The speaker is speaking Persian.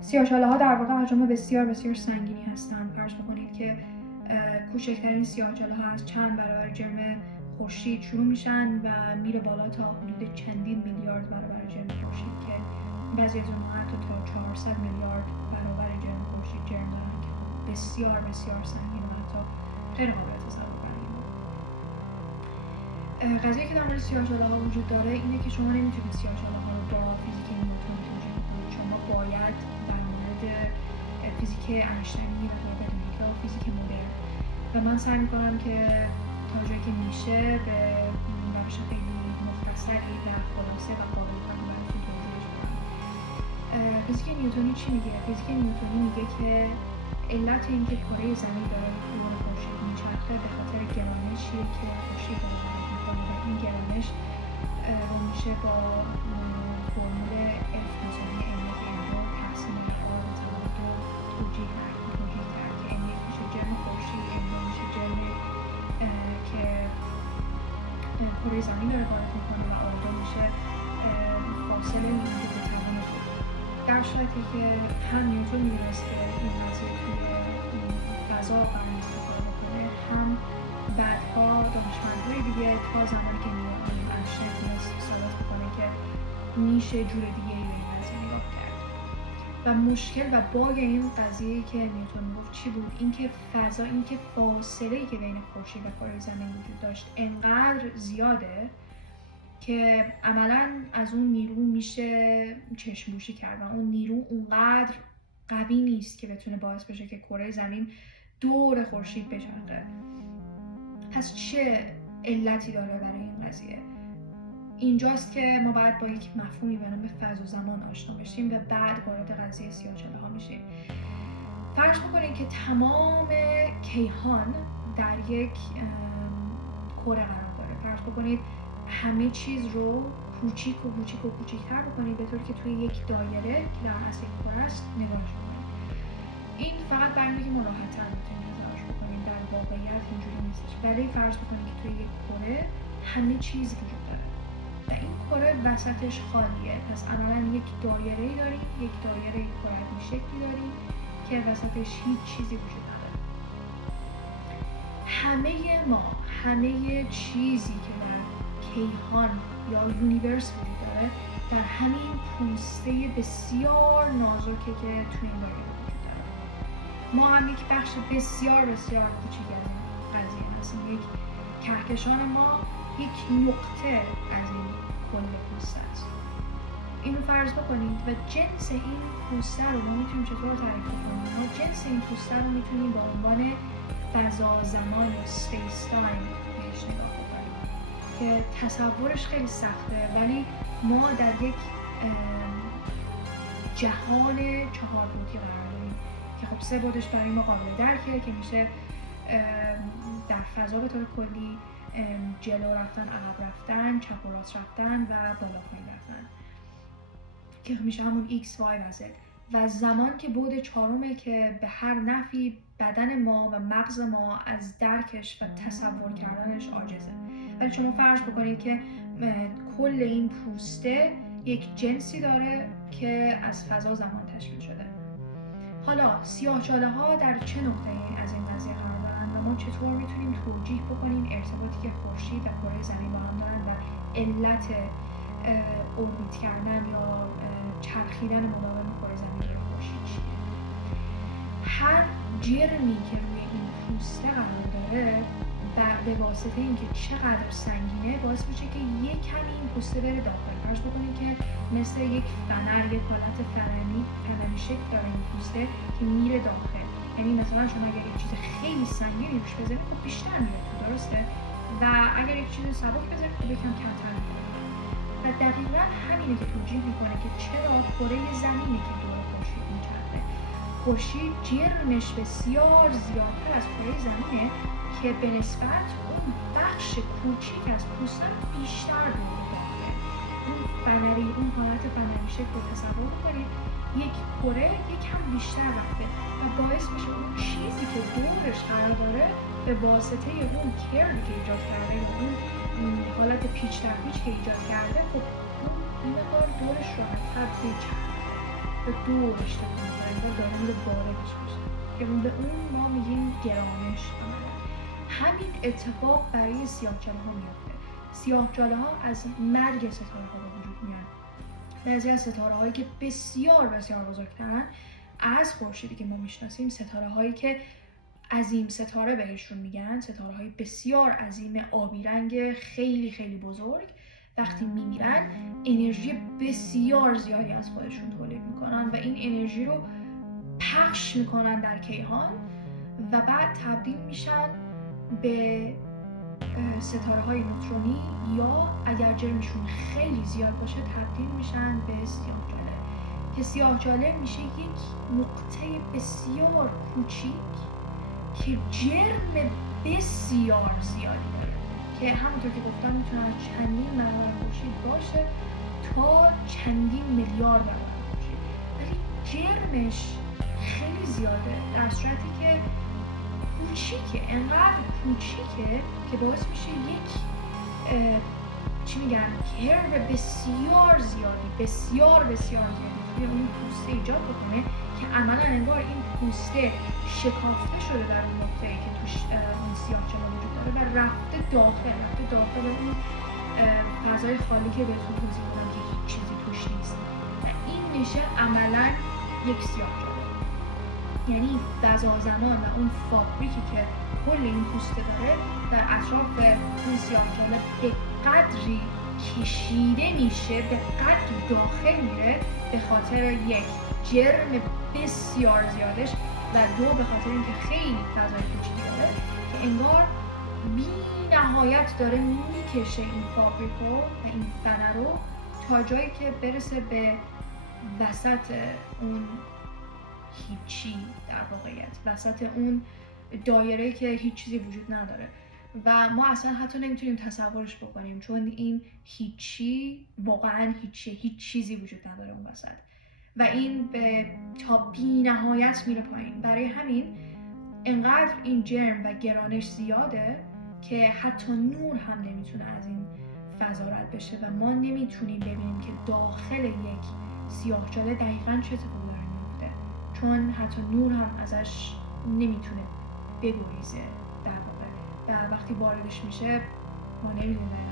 سیاه‌چاله‌ها در واقع اجرام بسیار بسیار سنگینی هستند. فرض بکنید که کوچکترین سیاه‌چاله‌ها از چند برابر جرم خورشید شروع میشن و میره بالا تا حدود چندین میلیارد برابر جرم خورشید که بعضی از اونها حتی تا 400 میلیارد برابر جرم خورشید جرم دارن که بسیار بسیار سنگین و حتی غیر قابل تصور برای ما. قضیه که در مورد سیاه‌چاله‌ها وجود داره اینه که شما نمیتونید سیاه‌چاله‌ها رو با فیزیک نیوتن توجیه کنید. شما باید در مورد فیزیک اینشتینی و بدونید یا فیزیک مدرن و من سعی میکنم که تا جایی که میشه به روش خیلی مختصری و خلاصه و قابل فهم براتون توضیحش کنم. فیزیک نیوتنی چی میگه؟ فیزیک نیوتنی میگه که علت اینکه کره زمین داره دور خورشید میچرخه به خاطر گرانشیه که خورشید داره میکنه و این گرانش رو میشه با فرمول F مساوی mf n2 تقسیم r به توان 2 توجیه کرد که n1 میشه جرم خورشید، n2 میشه جرم که کره زمین داره وارد میکنه و r2 میشه فاصله میانگین به توان 2. در صورتی که هم نیوتن میدونست که این قضیه توی فضا قرار استفاده بکنه، هم بعدها دانشمندهای دیگه تا زمانی که اینشتین تونست ثابت بکنه که میشه جور دیگه ای به این قضیه نگاه کرد. و مشکل و باگ این قضیه‌ای که نیوتن گفت چی بود؟ اینکه فضا، اینکه فاصله‌ای که بین خورشید و کره زمین وجود داشت انقدر زیاده که عملاً از اون نیرو میشه چشم‌پوشی کرد و اون نیرو اونقدر قوی نیست که بتونه باعث بشه که کره زمین دور خورشید بچرخه. پس چه علتی داره برای این قضیه؟ اینجاست که ما باید با یک مفهومی به نام فضا و زمان آشنا بشیم و بعد وارد قضیه سیاه‌چاله‌ها میشیم. فرض بکنید که تمام کیهان در یک کره قرار داره. فرض بکنید همه چیز رو کوچیک و کوچیک و کوچیک‌تر بکنید به طوری که توی یک دایره که در اصل یک کره است نگاهش بکنید. این فقط برای اینکه ما راحت‌تر بتونیم نگاهش بکنیم، در واقعیت اینجوری نیستش. ولی فرض بکنید که توی یک کره همه چیز وجود داره و این کره وسطش خالیه. پس عملاً یک دایره‌ای داریم، یک دایره کروی شکلی داریم که وسطش هیچ چیزی وجود نداره. همه چیزی که در کیهان یا یونیورس وجود داره در همین پوسته بسیار نازکه که توی این دایره وجود داره. ما هم یک بخش بسیار بسیار کوچیک از این قضیه هستیم. یک کهکشان ما یک نقطه از این کل پوسته است. اینو فرض بکنید و جنس این پوسته رو ما میتونیم چطور تعریف کنیم؟ ما جنس این پوسته رو میتونیم با عنوان فضا زمان یا سپیس تایم بهش نگاه بکنیم که تصورش خیلی سخته، ولی ما در یک جهان 4 بعدی قرار داریم که خب 3 بعدش برای ما قابل درکه که میشه در فضا به طور کلی جلو رفتن، عقب رفتن، چپ و راست رفتن و بالا پایین رفتن که میشه همون x, y و z. و زمان که بعد 4 که به هر نحوی بدن ما و مغز ما از درکش و تصور کردنش عاجزه. ولی شما فرض بکنید که کل این پوسته یک جنسی داره که از فضا زمان تشکیل شده. حالا سیاه‌چاله‌ها در چه نقطه‌ای از این قضیه قرار دارن و ما چطور میتونیم توجیه بکنیم ارتباطی که خورشید و کره زمین با هم دارن و علت اوربیت کردن یا چرخیدن مداوم کره زمین روی خورشید چیه؟ هر جرمی که روی این پوسته قرار داره به واسطه اینکه چقدر سنگینه باعث میشه که یک کمی این پوسته بره داخل. فرض بکنید که مثل یک فنر، یک حالت فنری شکل داره این پوسته که میره داخل. یعنی مثلا شما اگر یک چیز خیلی سنگینی روش بزنید خب بیشتر میره تو، درسته؟ و اگر یک چیز سبک بزنید خب یکم کمتر میره. و دقیقاً همینه که توجیه میکنه که چرا کره زمینی که دور خورشید میچرخه. خورشید جرمش بسیار زیادتر از کره زمینه که به نسبت اون بخش کوچیک از پوسته رو بیشتر دور داخله. اون فنری، اون حالت فنری شکل رو تصور کنید، یک کره یکم بیشتر رفته و باعث میشه اون چیزی که دورش قرار داره به واسطه اون کربی که ایجاد کرده یا اون حالت پیچ در پیچ که ایجاد کرده خب اون این مقدار دورش راحت‌تر بچرخه و دورش تکون داره میره واردش میشه که به اون ما میگیم گرانش. همین اتفاق برای سیاه‌چاله ها میفته. سیاه‌چاله ها از مرگ ستاره ها به وجود میان. بعضی از ستاره هایی که بسیار بسیار بزرگترن از خورشیدی که ما میشناسیم، ستاره هایی که عظیم ستاره بهشون میگن، ستاره های بسیار عظیم آبی رنگ خیلی خیلی بزرگ، وقتی میمیرن انرژی بسیار زیادی از خودشون تولید میکنن و این انرژی رو پخش میکنن در کیهان و بعد تبدیل میشن به ستاره های نوترونی یا اگر جرمشون خیلی زیاد باشه تبدیل میشن به سیاه‌چاله که سیاه‌چاله میشه یک نقطه بسیار کوچیک که جرم بسیار زیادی داره که همونطور که گفتم میتونه از چندین برابر خورشید باشه تا چندین میلیارد برابر خورشید، ولی جرمش خیلی زیاده در صورتی که کوچیکه، انقدر کوچیکه که باعث میشه یک چی میگن کرو بسیار زیادی توی اون پوسته ایجاد بکنه که عملا انگار این پوسته شکافته شده در اون نقطه‌ای که توش اون سیاه‌چاله وجود داره و رفته داخل اون فضای خالی که بهتون توضیح دادم که هیچ چیزی توش نیست و این میشه عملا یک سیاه‌چاله. یعنی فضا زمان و اون فابریکی که کل این پوسته داره در اطراف اون سیاه‌چاله به قدری کشیده میشه، به قدری داخل میره به خاطر یک جرم بسیار زیادش و دو به خاطر اینکه خیلی فضای کوچیکی داره که انگار بی نهایت داره میکشه این فابریکو و این فنر رو تا جایی که برسه به وسط اون هیچی، در واقعیت وسط اون دایره که هیچ چیزی وجود نداره و ما اصلا حتی نمیتونیم تصورش بکنیم چون این هیچی واقعا هیچ چیزی وجود نداره اون وسط و این به تا بی نهایت میره پایین. برای همین انقدر این جرم و گرانش زیاده که حتی نور هم نمیتونه از این فضا رد بشه و ما نمیتونیم ببینیم که داخل یک سیاه‌چاله دقیقاً چه اتفاقی داره میفته چون حتی نور هم ازش نمیتونه بگریزه در واقع و وقتی واردش میشه ما نمیدونیم